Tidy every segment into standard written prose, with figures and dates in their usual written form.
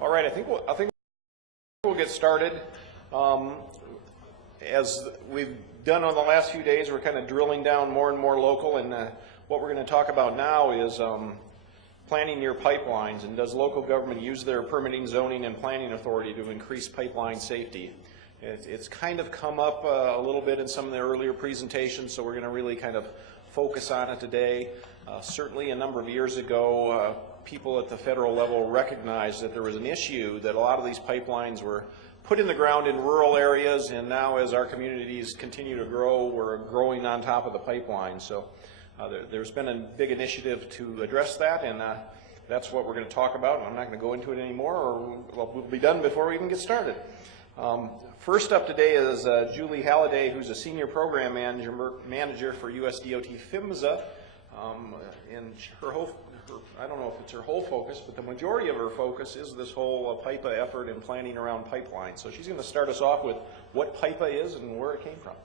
All right, I think we'll get started. As we've done on the last few days, we're kind of drilling down more and more local, and what we're going to talk about now is planning your pipelines, and does local government use their permitting, zoning, and planning authority to increase pipeline safety? It's kind of come up a little bit in some of the earlier presentations, so we're going to really kind of focus on it today. Certainly a number of years ago, people at the federal level recognized that there was an issue that a lot of these pipelines were put in the ground in rural areas, and now as our communities continue to grow, we're growing on top of the pipeline. So there's been a big initiative to address that, and that's what we're going to talk about. I'm not going to go into it anymore, or we'll be done before we even get started. First up today is Julie Halliday, who's a Senior Program Manager for USDOT PHMSA. And I don't know if it's her whole focus, but the majority of her focus is this whole PIPA effort and planning around pipelines. So she's going to start us off with what PIPA is and where it came from.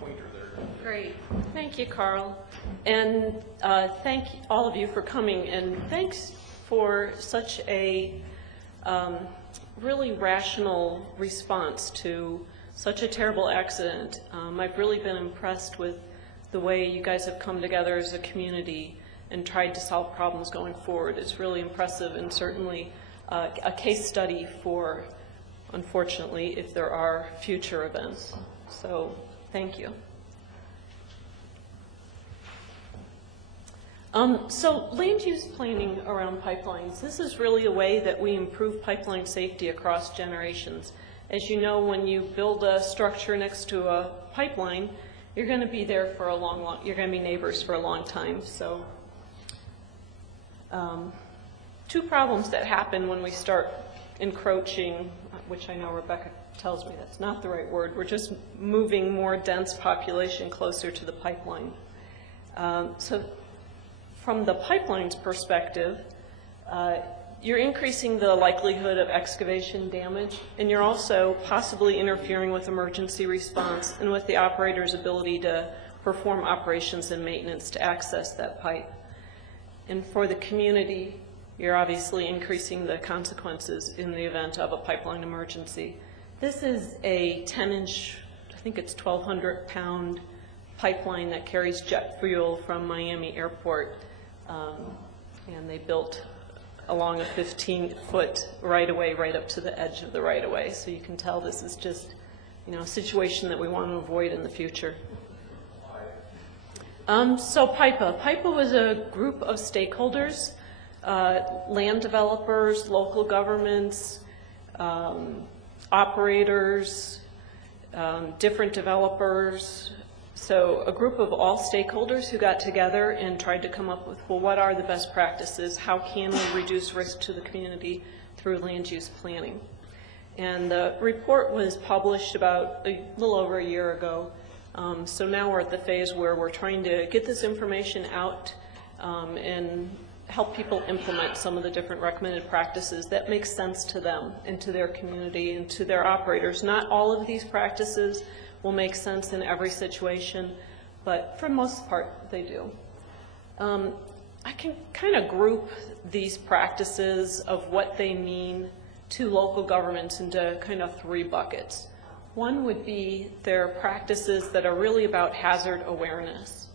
Pointer there. Great. Thank you, Carl. And thank all of you for coming. And thanks for such a really rational response to such a terrible accident. I've really been impressed with the way you guys have come together as a community and tried to solve problems going forward. It's really impressive, and certainly a case study for, unfortunately, if there are future events. So thank you. So land use planning around pipelines. This is really a way that we improve pipeline safety across generations. As you know, when you build a structure next to a pipeline, you're going to be there for a long, you're going to be neighbors for a long time. So two problems that happen when we start encroaching, which I know Rebecca tells me that's not the right word, we're just moving more dense population closer to the pipeline. So from the pipeline's perspective, you're increasing the likelihood of excavation damage, and you're also possibly interfering with emergency response and with the operator's ability to perform operations and maintenance to access that pipe. And for the community, you're obviously increasing the consequences in the event of a pipeline emergency. This is a 10-inch, I think it's 1,200-pound pipeline that carries jet fuel from Miami Airport, and they built along a 15-foot right-of-way right up to the edge of the right-of-way. So you can tell this is just, a situation that we want to avoid in the future. So PIPA. PIPA was a group of stakeholders, land developers, local governments, operators, different developers. So a group of all stakeholders who got together and tried to come up with, well, what are the best practices? How can we reduce risk to the community through land use planning? And the report was published about a little over a year ago. So now we're at the phase where we're trying to get this information out and help people implement some of the different recommended practices that make sense to them and to their community and to their operators. Not all of these practices will make sense in every situation, but for the most part, they do. I can kind of group these practices of what they mean to local governments into kind of three buckets. One would be their practices that are really about hazard awareness.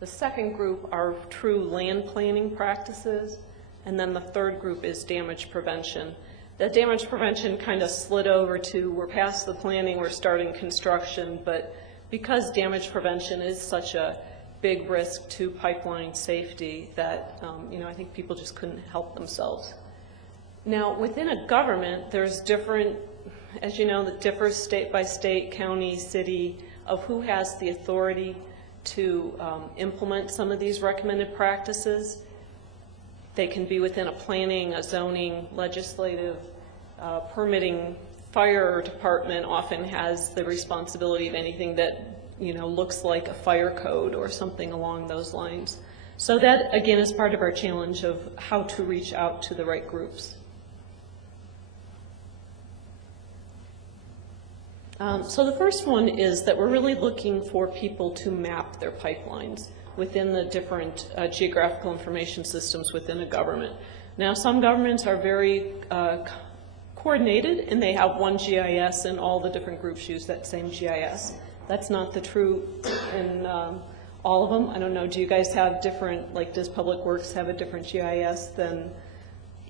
The second group are true land planning practices, and then the third group is damage prevention. The damage prevention kind of slid over to, we're past the planning, we're starting construction, but because damage prevention is such a big risk to pipeline safety that, I think people just couldn't help themselves. Now, within a government, there's different, as you know, that differs state by state, county, city, of who has the authority to implement some of these recommended practices. They can be within a planning, a zoning, legislative, permitting. Fire department often has the responsibility of anything that looks like a fire code or something along those lines. So that again is part of our challenge of how to reach out to the right groups. So the first one is that we're really looking for people to map their pipelines. within the different geographical information systems within a government. Now, some governments are very coordinated, and they have one GIS, and all the different groups use that same GIS. That's not the true in all of them. I don't know, do you guys have different, like does Public Works have a different GIS than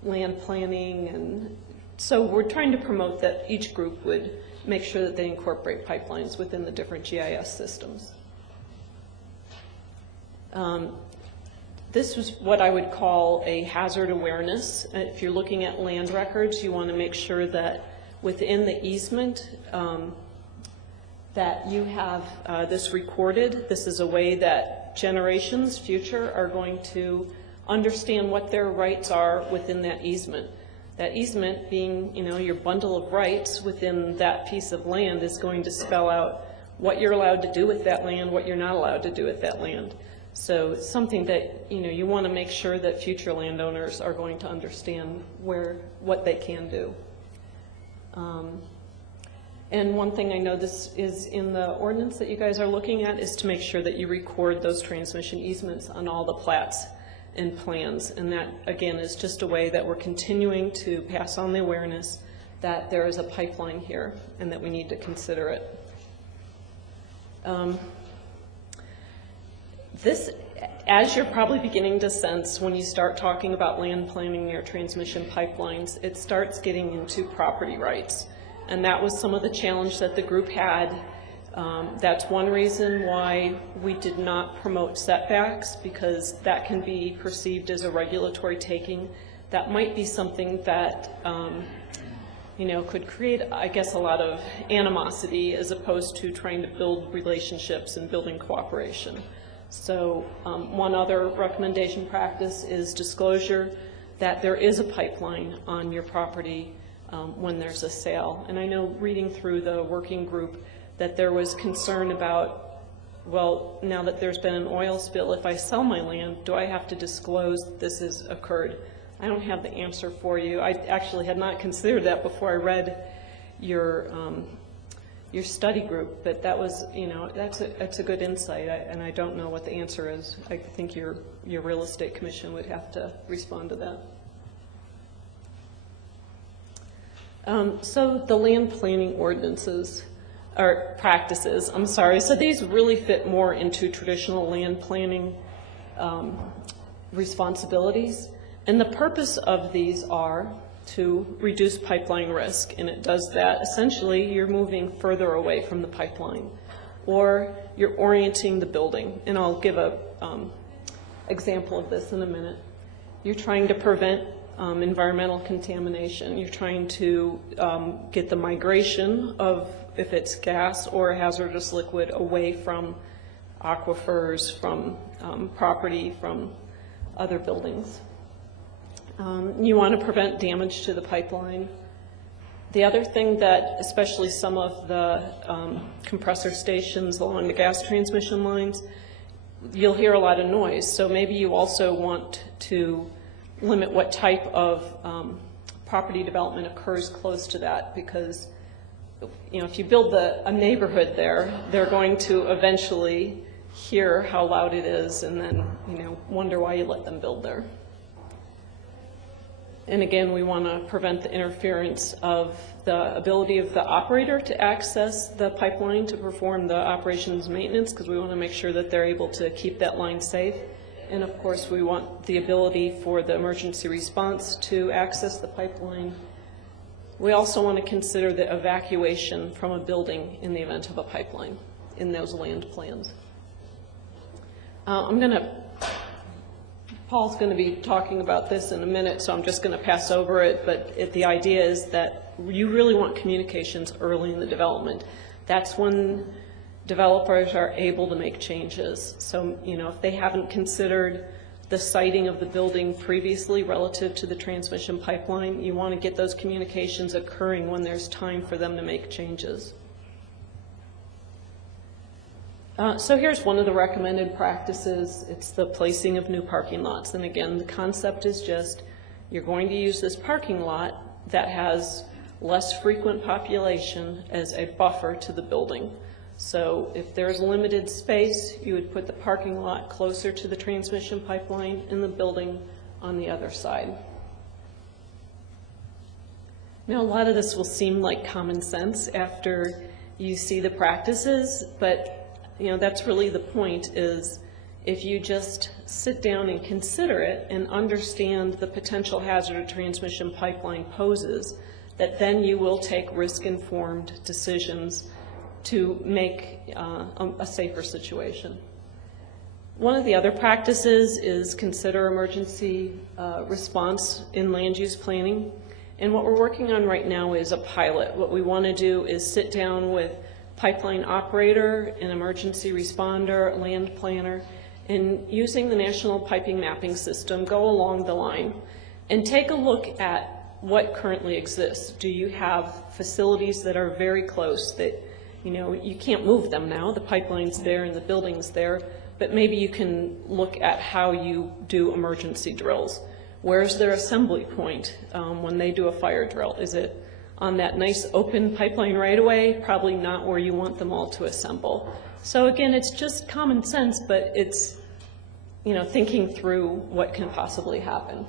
land planning? And so we're trying to promote that each group would make sure that they incorporate pipelines within the different GIS systems. This was what I would call a hazard awareness. If you're looking at land records, you want to make sure that within the easement that you have this recorded. This is a way that generations future are going to understand what their rights are within that easement. That easement being, you know, your bundle of rights within that piece of land is going to spell out what you're allowed to do with that land, what you're not allowed to do with that land. So it's something that, you know, you want to make sure that future landowners are going to understand what they can do. And one thing I know this is in the ordinance that you guys are looking at is to make sure that you record those transmission easements on all the plats and plans. And that, again, is just a way that we're continuing to pass on the awareness that there is a pipeline here and that we need to consider it. This, as you're probably beginning to sense when you start talking about land planning near transmission pipelines, it starts getting into property rights. And that was some of the challenge that the group had. That's one reason why we did not promote setbacks, because that can be perceived as a regulatory taking. That might be something that you know, could create, I guess, a lot of animosity as opposed to trying to build relationships and building cooperation. So one other recommendation practice is disclosure that there is a pipeline on your property when there's a sale. And I know reading through the working group that there was concern about, well, now that there's been an oil spill, if I sell my land, do I have to disclose that this has occurred? I don't have the answer for you. I actually had not considered that before I read your study group, but that was, you know, that's a good insight, and I don't know what the answer is. I think your real estate commission would have to respond to that. So the land planning ordinances, or practices, I'm sorry, so these really fit more into traditional land planning responsibilities, and the purpose of these are to reduce pipeline risk, and it does that. Essentially, you're moving further away from the pipeline, or you're orienting the building, and I'll give a example of this in a minute. You're trying to prevent environmental contamination. You're trying to get the migration of, if it's gas or a hazardous liquid, away from aquifers, from property, from other buildings. You want to prevent damage to the pipeline. The other thing that, especially some of the compressor stations along the gas transmission lines, you'll hear a lot of noise. So maybe you also want to limit what type of property development occurs close to that, because, you know, if you build a neighborhood there, they're going to eventually hear how loud it is and then, you know, wonder why you let them build there. And again, we want to prevent the interference of the ability of the operator to access the pipeline to perform the operations maintenance, because we want to make sure that they're able to keep that line safe. And of course, we want the ability for the emergency response to access the pipeline. We also want to consider the evacuation from a building in the event of a pipeline in those land plans. Paul's going to be talking about this in a minute, so I'm just going to pass over it, but the idea is that you really want communications early in the development. That's when developers are able to make changes. So, you know, if they haven't considered the siting of the building previously relative to the transmission pipeline, you want to get those communications occurring when there's time for them to make changes. So here's one of the recommended practices. It's the placing of new parking lots. And again, the concept is just you're going to use this parking lot that has less frequent population as a buffer to the building. So if there's limited space, you would put the parking lot closer to the transmission pipeline and the building on the other side. Now, a lot of this will seem like common sense after you see the practices, but that's really the point, is if you just sit down and consider it and understand the potential hazard a transmission pipeline poses, that then you will take risk-informed decisions to make a safer situation. One of the other practices is consider emergency response in land use planning. And what we're working on right now is a pilot. What we want to do is sit down with pipeline operator, an emergency responder, land planner, and using the National Piping Mapping System, go along the line and take a look at what currently exists. Do you have facilities that are very close that you can't move them now, the pipeline's there and the building's there, but maybe you can look at how you do emergency drills. Where's their assembly point when they do a fire drill? Is it on that nice open pipeline right away? Probably not where you want them all to assemble. So again, it's just common sense, but it's thinking through what can possibly happen.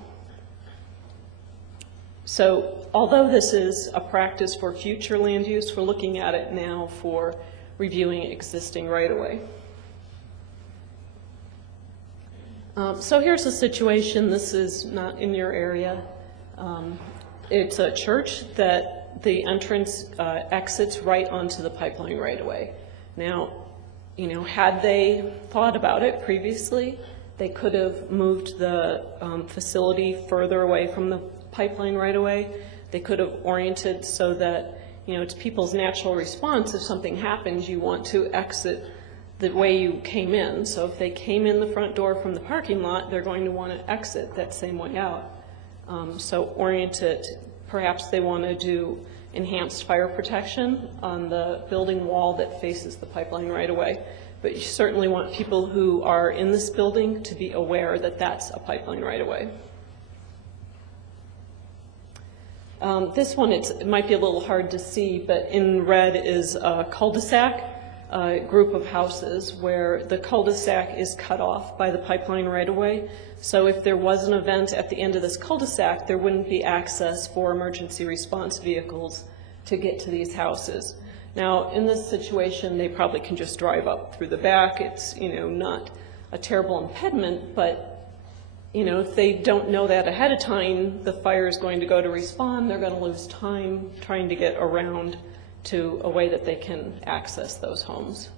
So although this is a practice for future land use, we're looking at it now for reviewing existing right-of-way. So here's a situation. This is not in your area. It's a church that the entrance exits right onto the pipeline right-of-way. Now, had they thought about it previously, they could have moved the facility further away from the pipeline right away. They could have oriented so that, it's people's natural response. If something happens, you want to exit the way you came in. So if they came in the front door from the parking lot, they're going to want to exit that same way out. So orient it. Perhaps they want to do enhanced fire protection on the building wall that faces the pipeline right away. But you certainly want people who are in this building to be aware that that's a pipeline right away. This one, it might be a little hard to see, but in red is a cul-de-sac group of houses where the cul-de-sac is cut off by the pipeline right away. So if there was an event at the end of this cul-de-sac, there wouldn't be access for emergency response vehicles to get to these houses. Now, in this situation, they probably can just drive up through the back. It's, not a terrible impediment, but if they don't know that ahead of time, the fire is going to go to respond, they're going to lose time trying to get around to a way that they can access those homes.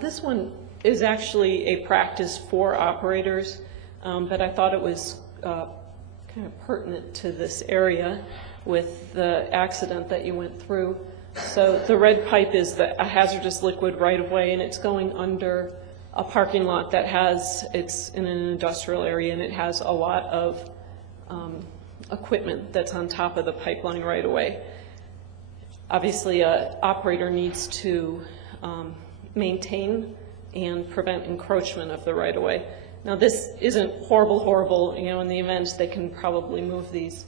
This one is actually a practice for operators, but I thought it was kind of pertinent to this area with the accident that you went through. So the red pipe is a hazardous liquid right of way, and it's going under a parking lot that it's in an industrial area, and it has a lot of equipment that's on top of the pipeline right away. Obviously, an operator needs to maintain and prevent encroachment of the right of way. Now, this isn't horrible, in the event they can probably move these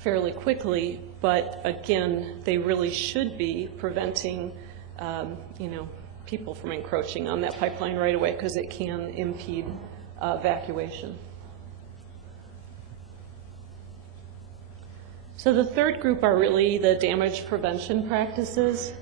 fairly quickly, but again, they really should be preventing, people from encroaching on that pipeline right away, because it can impede evacuation. So the third group are really the damage prevention practices.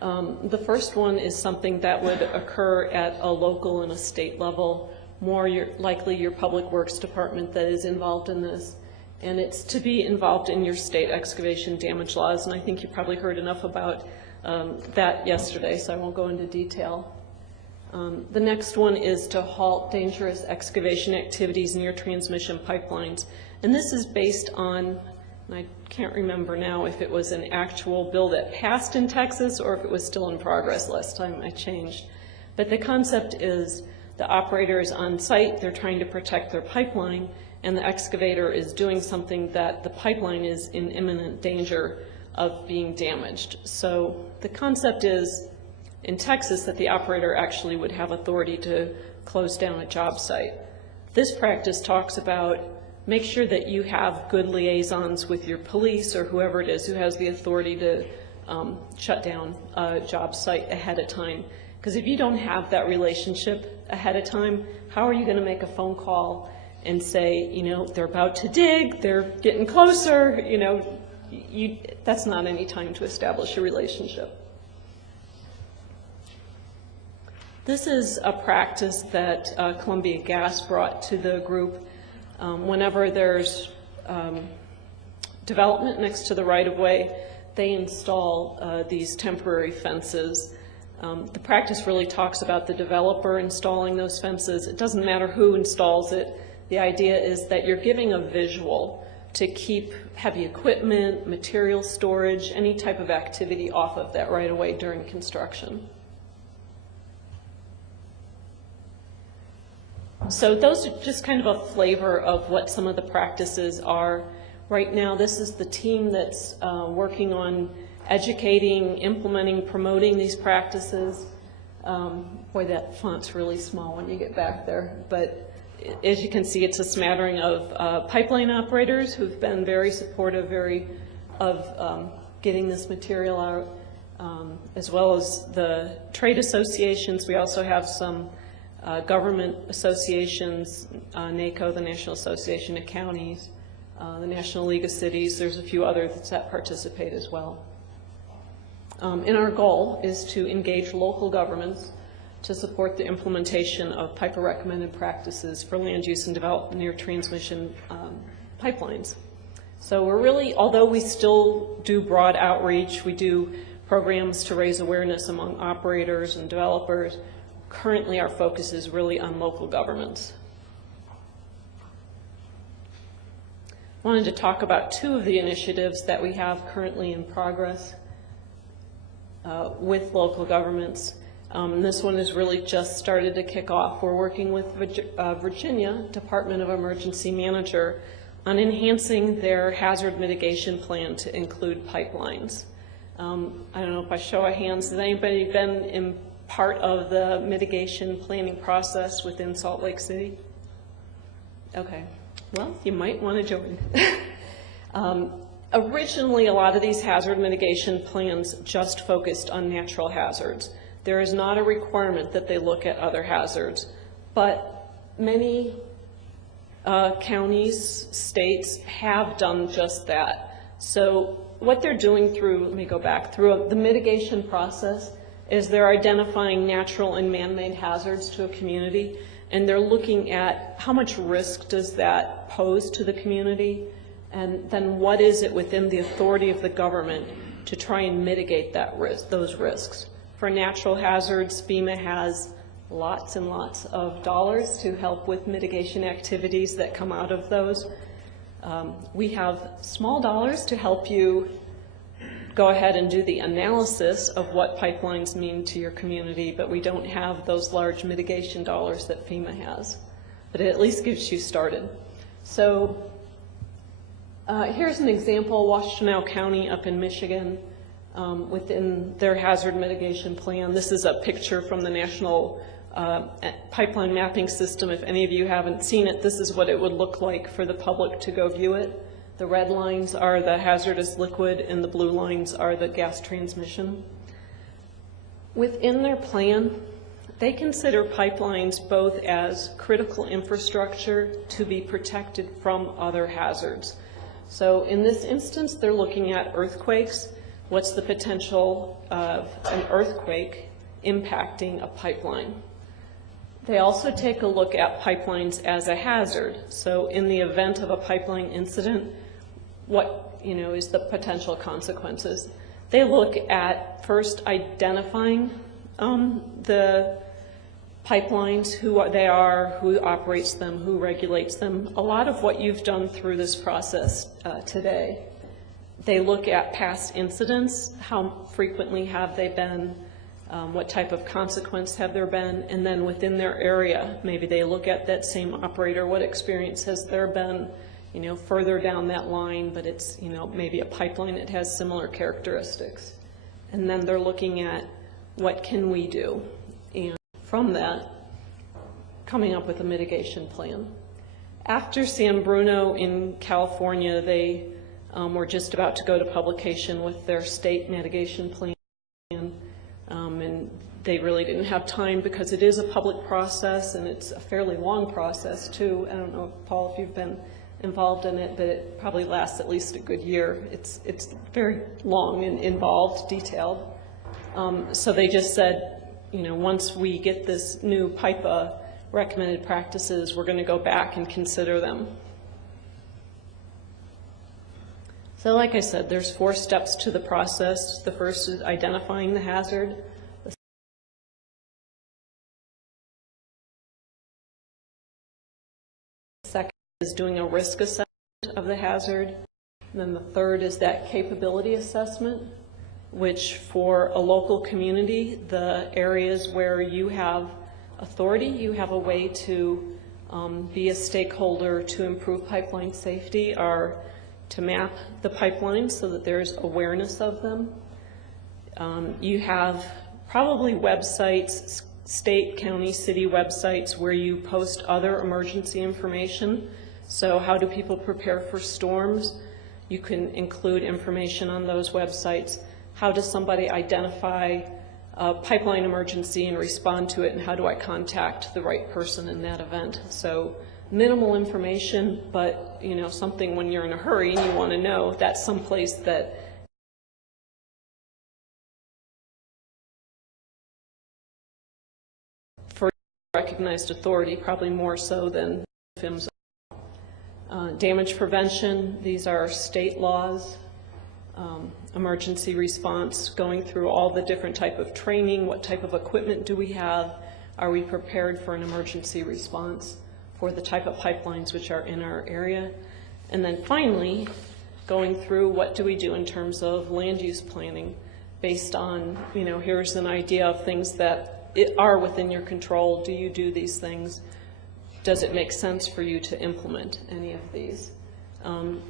The first one is something that would occur at a local and a state level, more likely your public works department that is involved in this. And it's to be involved in your state excavation damage laws, and I think you probably heard enough about that yesterday, so I won't go into detail. The next one is to halt dangerous excavation activities near transmission pipelines. And this is based on, and I can't remember now if it was an actual bill that passed in Texas or if it was still in progress last time I changed. But the concept is the operator is on site, they're trying to protect their pipeline, and the excavator is doing something that the pipeline is in imminent danger of being damaged. So the concept is, in Texas, that the operator actually would have authority to close down a job site. This practice talks about make sure that you have good liaisons with your police or whoever it is who has the authority to shut down a job site ahead of time. Because if you don't have that relationship ahead of time, how are you going to make a phone call and say, you know, they're about to dig, they're getting closer, you know, that's not any time to establish a relationship. This is a practice that Columbia Gas brought to the group. Whenever there's development next to the right-of-way, they install these temporary fences. The practice really talks about the developer installing those fences. It doesn't matter who installs it. The idea is that you're giving a visual to keep heavy equipment, material storage, any type of activity off of that right-of-way during construction. So those are just kind of a flavor of what some of the practices are. Right now, this is the team that's working on educating, implementing, promoting these practices. Boy, that font's really small when you get back there. But as you can see, it's a smattering of pipeline operators who've been very supportive of getting this material out, as well as the trade associations. We also have some government associations, NACO, the National Association of Counties, the National League of Cities. There's a few others that participate as well. And our goal is to engage local governments to support the implementation of PIPA recommended practices for land use and development near transmission pipelines. So we're really, although we still do broad outreach, we do programs to raise awareness among operators and developers. Currently, our focus is really on local governments. I wanted to talk about two of the initiatives that we have currently in progress with local governments. This one has really just started to kick off. We're working with Virginia Department of Emergency Manager on enhancing their hazard mitigation plan to include pipelines. I don't know if I show of hands, has anybody been in part of the mitigation planning process within Salt Lake City? Okay, well, you might want to join. Originally, a lot of these hazard mitigation plans just focused on natural hazards. There is not a requirement that they look at other hazards, but many counties, states have done just that. So what they're doing through, let me go back, through the mitigation process is they're identifying natural and man-made hazards to a community, and they're looking at how much risk does that pose to the community, and then what is it within the authority of the government to try and mitigate that risk, those risks. For natural hazards, FEMA has lots and lots of dollars to help with mitigation activities that come out of those. We have small dollars to help you go ahead and do the analysis of what pipelines mean to your community, but we don't have those large mitigation dollars that FEMA has. But it at least gets you started. So here's an example, Washtenaw County up in Michigan, within their hazard mitigation plan. This is a picture from the National Pipeline Mapping System. If any of you haven't seen it, this is what it would look like for the public to go view it. The red lines are the hazardous liquid and the blue lines are the gas transmission. Within their plan, they consider pipelines both as critical infrastructure to be protected from other hazards. So in this instance, they're looking at earthquakes. What's the potential of an earthquake impacting a pipeline? They also take a look at pipelines as a hazard. So in the event of a pipeline incident, what is the potential consequences? They look at first identifying the pipelines, who they are, who operates them, who regulates them. A lot of what you've done through this process today. They look at past incidents, how frequently have they been, what type of consequence have there been, and then within their area, maybe they look at that same operator, what experience has there been, further down that line, but it's, maybe a pipeline that has similar characteristics. And then they're looking at what can we do? And from that, coming up with a mitigation plan. After San Bruno in California, they We're just about to go to publication with their state mitigation plan, and they really didn't have time because it is a public process and it's a fairly long process too. I don't know, Paul, if you've been involved in it, but it probably lasts at least a good year. It's very long and involved, detailed. So they just said, you know, once we get this new PIPA recommended practices, we're going to go back and consider them. So like I said, there's 4 steps to the process. The first is identifying the hazard. The second is doing a risk assessment of the hazard. And then the third is that capability assessment, which for a local community, the areas where you have authority, you have a way to be a stakeholder to improve pipeline safety, are to map the pipelines so that there's awareness of them. You have probably websites, state, county, city websites where you post other emergency information. So how do people prepare for storms? You can include information on those websites. How does somebody identify a pipeline emergency and respond to it, and how do I contact the right person in that event? So minimal information, but you know, something when you're in a hurry and you want to know, that's someplace that for recognized authority, probably more so than PHMSA. Damage prevention, these are state laws. Emergency response, going through all the different type of training, what type of equipment do we have, are we prepared for an emergency response for the type of pipelines which are in our area. And then finally, going through what do we do in terms of land use planning based on, you know, here's an idea of things that are within your control. Do you do these things? Does it make sense for you to implement any of these?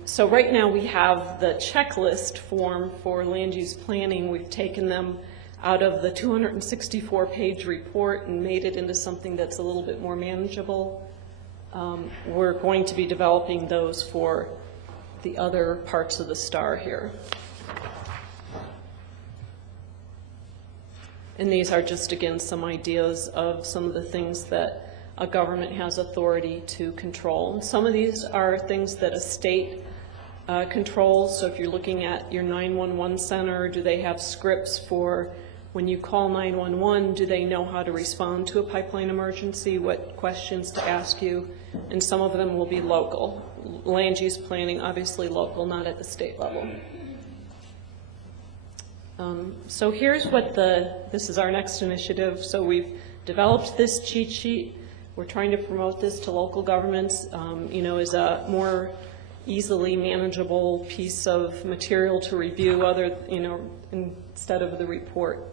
So right now we have the checklist form for land use planning. We've taken them out of the 264-page report and made it into something that's a little bit more manageable. We're going to be developing those for the other parts of the STAR here. And these are just, again, some ideas of some of the things that a government has authority to control. And some of these are things that a state controls. So if you're looking at your 911 center, do they have scripts for when you call 911, do they know how to respond to a pipeline emergency, what questions to ask you? And some of them will be local. Land use planning, obviously local, not at the state level. So here's what this is our next initiative. So we've developed this cheat sheet. We're trying to promote this to local governments, you know, as a more easily manageable piece of material to review other, you know, instead of the report.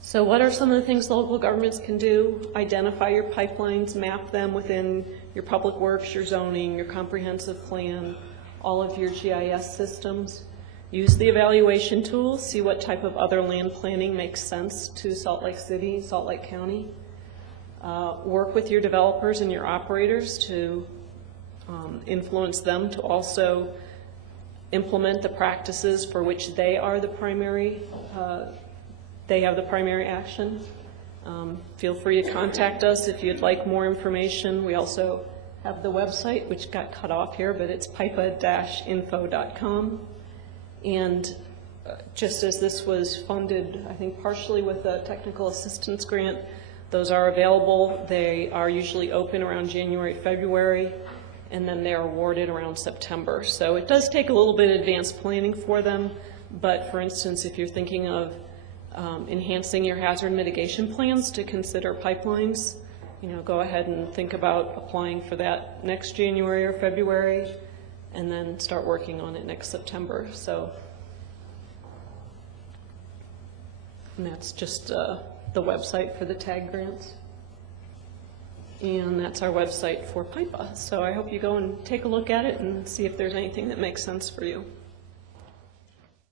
So what are some of the things local governments can do? Identify your pipelines, map them within your public works, your zoning, your comprehensive plan, all of your GIS systems. Use the evaluation tools, see what type of other land planning makes sense to Salt Lake City, Salt Lake County. Work with your developers and your operators to influence them to also implement the practices for which they are the primary, they have the primary action. Feel free to contact us if you'd like more information. We also have the website, which got cut off here, but it's pipa-info.com. And just as this was funded, I think partially with a technical assistance grant, those are available. They are usually open around January, February, and then they're awarded around September. So it does take a little bit of advanced planning for them, but for instance, if you're thinking of enhancing your hazard mitigation plans to consider pipelines, you know, go ahead and think about applying for that next January or February, and then start working on it next September. So, and that's just the website for the TAG grants. And that's our website for PIPA. So I hope you go and take a look at it and see if there's anything that makes sense for you.